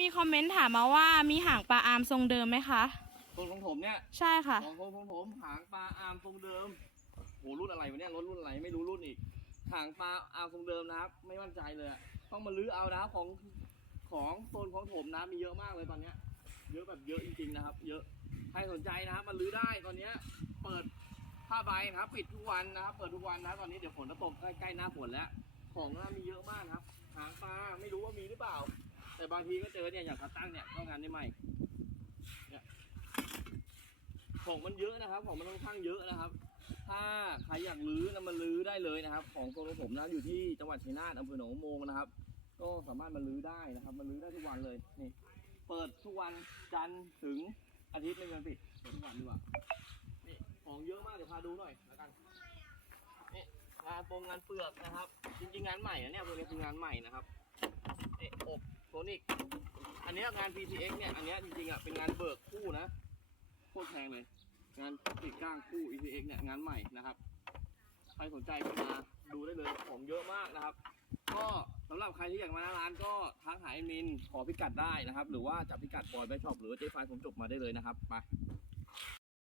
มีคอมเมนต์ถามมาว่ามีหางปลาอาร์มทรงเดิมไหมคะตัวของผมเนี่ยใช่ค่ะ ของผมของผมหางปลาอาร์มทรงเดิมโหรุ่นอะไรวะเนี่ยรถรุ่นอะไรไม่รู้รุ่นอีกหางปลาอาร์มทรงเดิมนะครับ ไม่มั่นใจเลยอะต้องมาลื้อเอานะครับของของโซนของผมนะมีเยอะมากเลยตอนเนี้ย เยอะแบบเยอะจริงๆนะครับ เยอะใครสนใจนะครับมาลื้อได้ตอนเนี้ยเปิดผ้าใบนะครับ ปิดทุกวันนะครับ เปิดทุกวันนะตอนนี้เดี๋ยวฝนจะตกใกล้ๆหน้าฝนแล้ว ของน่ามีเยอะมากนะครับ บางทีก็เจอเนี่ยอย่างกระตั้งเนี่ยก็งานได้ใหม่เนี่ยของมันเยอะนะครับ ของมันค่อนข้างเยอะนะครับ ถ้าใครอยากลื้อนะมาลื้อได้เลยนะครับ ของตัวผมนะอยู่ที่จังหวัดชัยนาทอำเภอหนองโมงนะครับ ก็สามารถมาลื้อได้นะครับมาลื้อได้ทุกวันเลยนี่เปิดทุกวันจันทร์ถึงอาทิตย์ไม่มีวันปิดเปิดทุกวันดีกว่านี่ของเยอะมากเดี๋ยวพาดูหน่อยแล้วกันนี่งานโปรงงานเปลือกนะครับ จริงๆงานใหม่นะเนี่ยพวกนี้คืองานใหม่นะครับ นี่อบโซนิกอันเนี้ยงาน PTX เนี่ย อันเนี้ยจริงๆอะเป็นงานเบิกคู่นะโคตรแพงเลย งานติดก้างคู่ ETX เนี่ยงานใหม่นะครับ ใครสนใจก็มาดูได้เลยของเยอะมากนะครับ ก็สำหรับใครที่อยากมาหน้าร้านก็ทักหาแอดมินขอพิกัดได้นะครับ หรือว่าจับพิกัดบอยแบช็อปหรือว่าเจ๊ไฟผมจบมาได้เลยนะครับไป